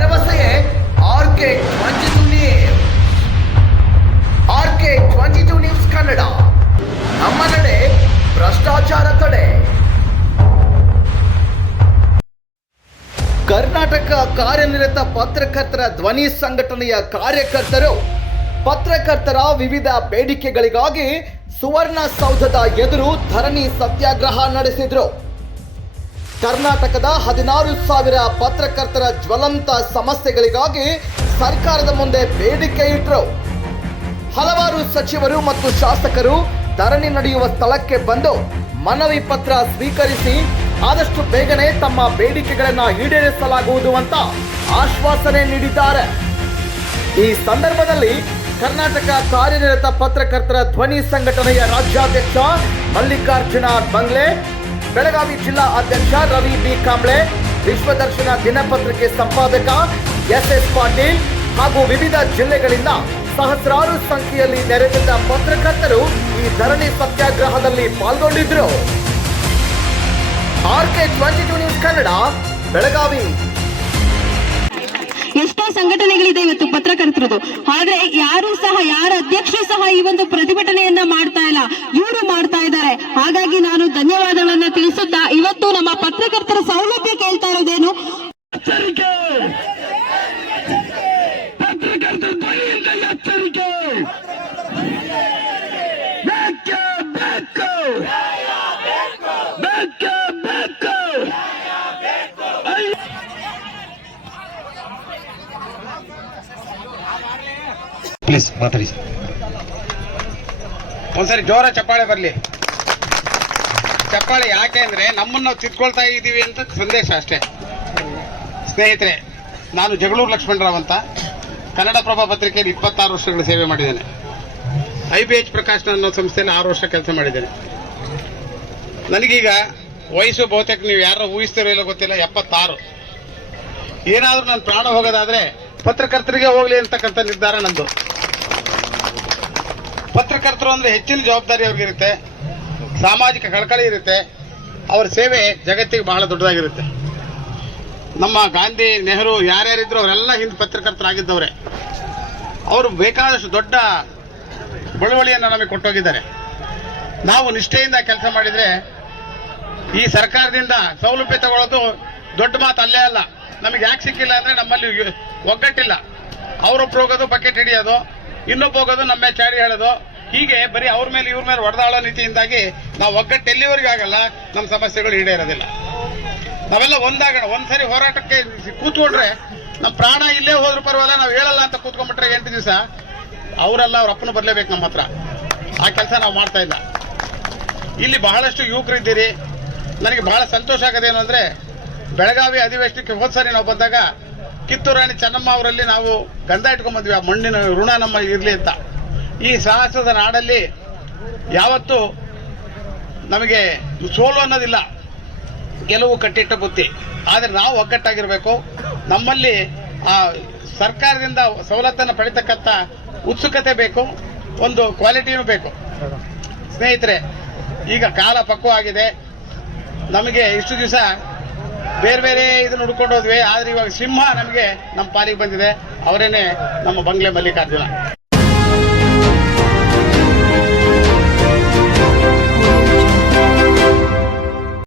ಭರವಸೆಯೇ R K twenty two R K twenty two news Kannada. ನಮ್ಮ ನಡೆ ಭ್ರಷ್ಟಾಚಾರ ತಡೆ. ಕರ್ನಾಟಕ ಕಾರ್ಯನಿರತ ಪತ್ರಕರ್ತರ ಧ್ವನಿ ಸಂಘಟನೆಯ ಕಾರ್ಯಕರ್ತರು, ಪತ್ರಕರ್ತರ ವಿವಿಧ ಬೇಡಿಕೆಗಳಿಗಾಗಿ ಸುವರ್ಣ ಸೌಧದ ಎದುರು ಧರಣಿ ಸತ್ಯಾಗ್ರಹ ನಡೆಸಿದರು. ಕರ್ನಾಟಕದ ಹದಿನಾರು ಸಾವಿರ ಪತ್ರಕರ್ತರ ಜ್ವಲಂತ ಸಮಸ್ಯೆಗಳಿಗಾಗಿ ಸರ್ಕಾರದ ಮುಂದೆ ಬೇಡಿಕೆ ಇಟ್ಟರು ಹಲವಾರು ಸಚಿವರು ಮತ್ತು ಶಾಸಕರು ಧರಣಿ ನಡೆಯುವ ಸ್ಥಳಕ್ಕೆ ಬಂದು ಮನವಿ ಪತ್ರ ಸ್ವೀಕರಿಸಿ ಆದಷ್ಟು ಬೇಗನೆ ತಮ್ಮ ಬೇಡಿಕೆಗಳನ್ನು ಈಡೇರಿಸಲಾಗುವುದು ಅಂತ ಆಶ್ವಾಸನೆ ನೀಡಿದ್ದಾರೆ. ಈ ಸಂದರ್ಭದಲ್ಲಿ ಕರ್ನಾಟಕ ಕಾರ್ಯನಿರತ ಪತ್ರಕರ್ತರ ಧ್ವನಿ ಸಂಘಟನೆಯ ರಾಜ್ಯಾಧ್ಯಕ್ಷ ಮಲ್ಲಿಕಾರ್ಜುನ ಬಂಗ್ಲೆ ಬೆಳಗಾವಿ ಜಿಲ್ಲಾ ಅಧ್ಯಕ್ಷ ರವಿ ಬಿ. ಕಾಂಬ್ಳೆ, ವಿಶ್ವದರ್ಶನ ದಿನಪತ್ರಿಕೆ ಸಂಪಾದಕ ಎಸ್. ಎಸ್. ಪಾಟೀಲ್ ಹಾಗೂ ವಿವಿಧ ಜಿಲ್ಲೆಗಳಿಂದ ಸಹಸ್ರಾರು ಸಂಖ್ಯೆಯಲ್ಲಿ ನೆರೆದಿದ್ದ ಪತ್ರಕರ್ತರು ಈ ಧರಣಿ ಸತ್ಯಾಗ್ರಹದಲ್ಲಿ ಪಾಲ್ಗೊಂಡಿದ್ರು. RK twenty two news Kannada, Belagavi. ಎಷ್ಟೋ ಸಂಘಟನೆಗಳಿದೆ ಇವತ್ತು ಪತ್ರಕರ್ತರದು. ಆದ್ರೆ ಯಾರು ಸಹ, ಯಾರ ಅಧ್ಯಕ್ಷರು ಸಹ ಈ ಒಂದು ಪ್ರತಿಭಟನೆಯನ್ನ ಮಾಡ್ತಾ ಇಲ್ಲ. ಇವರು ಮಾಡ್ತಾ ಇದ್ದಾರೆ. ಹಾಗಾಗಿ ನಾನು ತಿಳಿಸುತ್ತಾ ಇವತ್ತು ನಮ್ಮ ಪತ್ರಕರ್ತರ ಸೌಲಭ್ಯ ಕೇಳ್ತಾ ಇರೋದೇನು? ಪ್ಲೀಸ್ ಮಾತಾಡಿ. ಸರ್. ಒಂದ್ಸರಿ ಜೋರ ಚಪ್ಪಾಳೆ ಬರ್ಲಿ. ಚಪ್ಪಾಳೆ ಯಾಕೆ ಅಂದ್ರೆ ನಮ್ಮನ್ನ ನಾವು ತಿದ್ಕೊಳ್ತಾ ಇದ್ದೀವಿ ಅಂತ ಸಂದೇಶ ಅಷ್ಟೇ. ಸ್ನೇಹಿತರೆ, ನಾನು ಜಗಳೂರು ಲಕ್ಷ್ಮಣರಾವ್ ಅಂತ ಕನ್ನಡಪ್ರಭ ಪತ್ರಿಕೆಯಲ್ಲಿ ಇಪ್ಪತ್ತಾರು ವರ್ಷಗಳ ಸೇವೆ ಮಾಡಿದ್ದೇನೆ. ಐ ಬಿ ಎಚ್ ಪ್ರಕಾಶ್ ಅನ್ನೋ ಸಂಸ್ಥೆಯಲ್ಲಿ ಆರು ವರ್ಷ ಕೆಲಸ ಮಾಡಿದ್ದೇನೆ. ನನಗೀಗ ವಯಸ್ಸು ಬಹುತೇಕ ನೀವು ಯಾರು ಊಹಿಸ್ತೀರೋ ಇಲ್ಲ ಗೊತ್ತಿಲ್ಲ, ಎಪ್ಪತ್ತಾರು. ಏನಾದರೂ ನಾನು ಪ್ರಾಣ ಹೋಗೋದಾದ್ರೆ ಪತ್ರಕರ್ತರಿಗೆ ಹೋಗಲಿ ಅಂತಕ್ಕಂಥ ನಿರ್ಧಾರ ನಂದು. ಪತ್ರಕರ್ತರು ಅಂದರೆ ಹೆಚ್ಚಿನ ಜವಾಬ್ದಾರಿ ಅವ್ರಿಗಿರುತ್ತೆ. ಸಾಮಾಜಿಕ ಕಳಕಳಿ ಇರುತ್ತೆ. ಅವ್ರ ಸೇವೆ ಜಗತ್ತಿಗೆ ಬಹಳ ದೊಡ್ಡದಾಗಿರುತ್ತೆ. ನಮ್ಮ ಗಾಂಧಿ ನೆಹರು ಯಾರ್ಯಾರಿದ್ರು ಅವರೆಲ್ಲ ಹಿಂದೆ ಪತ್ರಕರ್ತರಾಗಿದ್ದವ್ರೆ. ಅವರು ಬೇಕಾದಷ್ಟು ದೊಡ್ಡ ಬಳುವಳಿಯನ್ನು ನಮಗೆ ಕೊಟ್ಟೋಗಿದ್ದಾರೆ. ನಾವು ನಿಷ್ಠೆಯಿಂದ ಕೆಲಸ ಮಾಡಿದರೆ ಈ ಸರ್ಕಾರದಿಂದ ಸೌಲಭ್ಯ ತಗೊಳ್ಳೋದು ದೊಡ್ಡ ಮಾತು ಅಲ್ಲೇ ಅಲ್ಲ. ನಮಗೆ ಯಾಕೆ ಸಿಕ್ಕಿಲ್ಲ ಅಂದರೆ ನಮ್ಮಲ್ಲಿ ಒಗ್ಗಟ್ಟಿಲ್ಲ. ಅವರೊಬ್ರು ಹೋಗೋದು ಬಕೆಟ್ ಹಿಡಿಯೋದು ಇನ್ನೊಬ್ಬ ಹೋಗೋದು ನಮ್ಮ ಚಾಡಿ ಹೇಳೋದು ಹೀಗೆ ಬರೀ ಅವ್ರ ಮೇಲೆ, ಇವ್ರ ಮೇಲೆ ಹೊಡೆದಾಳೋ ನೀತಿಯಿಂದಾಗಿ ನಾವು ಒಗ್ಗಟ್ಟು ಎಲ್ಲಿವರೆಗೂ ಆಗಲ್ಲ. ನಮ್ಮ ಸಮಸ್ಯೆಗಳು ಈಡೇರೋದಿಲ್ಲ. ನಾವೆಲ್ಲ ಒಂದಾಗೋಣ, ಒಂದ್ಸರಿ ಹೋರಾಟಕ್ಕೆ ಕೂತ್ಕೊಂಡ್ರೆ ನಮ್ಮ ಪ್ರಾಣ ಇಲ್ಲೇ ಹೋದ್ರೂ ಪರವಾಗಿಲ್ಲ, ನಾವು ಹೇಳಲ್ಲ ಅಂತ ಕೂತ್ಕೊಂಡ್ಬಿಟ್ರೆ ಎಂಟು ದಿವಸ ಅವರೆಲ್ಲ ಅವ್ರ ಅಪ್ಪನ ಬರಲೇಬೇಕು ನಮ್ಮ ಹತ್ರ. ಆ ಕೆಲಸ ನಾವು ಮಾಡ್ತಾ ಇಲ್ಲ. ಇಲ್ಲಿ ಬಹಳಷ್ಟು ಯುವಕರಿದ್ದೀರಿ ನನಗೆ ಬಹಳ ಸಂತೋಷ ಆಗೋದೇನು ಅಂದರೆ, ಬೆಳಗಾವಿ ಅಧಿವೇಶನಕ್ಕೆ ಹೋದ ಸರಿ ನಾವು ಬಂದಾಗ ಕಿತ್ತೂರು ರಾಣಿ ಚೆನ್ನಮ್ಮ ಅವರಲ್ಲಿ ನಾವು ಗಂಧ ಇಟ್ಕೊಂಡ್ಬಂದ್ವಿ ಆ ಮಣ್ಣಿನ ಋಣ ನಮ್ಮ ಇರಲಿ ಅಂತ. ಈ ಸಾಹಸದ ನಾಡಲ್ಲಿ ಯಾವತ್ತು ನಮಗೆ ಸೋಲು ಅನ್ನೋದಿಲ್ಲ. ಗೆಲುವು ಕಟ್ಟಿಟ್ಟ ಬುತ್ತಿ ಆದರೆ ನಾವು ಒಗ್ಗಟ್ಟಾಗಿರಬೇಕು. ನಮ್ಮಲ್ಲಿ ಆ ಸರ್ಕಾರದಿಂದ ಸವಲತ್ತನ್ನು ಪಡಿತಕ್ಕಂಥ ಉತ್ಸುಕತೆ ಬೇಕು. ಒಂದು ಕ್ವಾಲಿಟಿನೂ ಬೇಕು. ಸ್ನೇಹಿತರೆ, ಈಗ ಕಾಲ ಪಕ್ವ ಆಗಿದೆ. ನಮಗೆ ಇಷ್ಟು ದಿವಸ ಬೇರೆ ಬೇರೆ ಇದನ್ನು ಹುಡ್ಕೊಂಡು ಹೋದ್ವಿ. ಆದರೆ ಇವಾಗ ಸಿಂಹ ನಮಗೆ ನಮ್ಮ ಪಾಲಿಗೆ ಬಂದಿದೆ. ಅವರೇನೆ ನಮ್ಮ ಬಂಗ್ಲೆ ಮಲ್ಲಿಕಾರ್ಜುನ.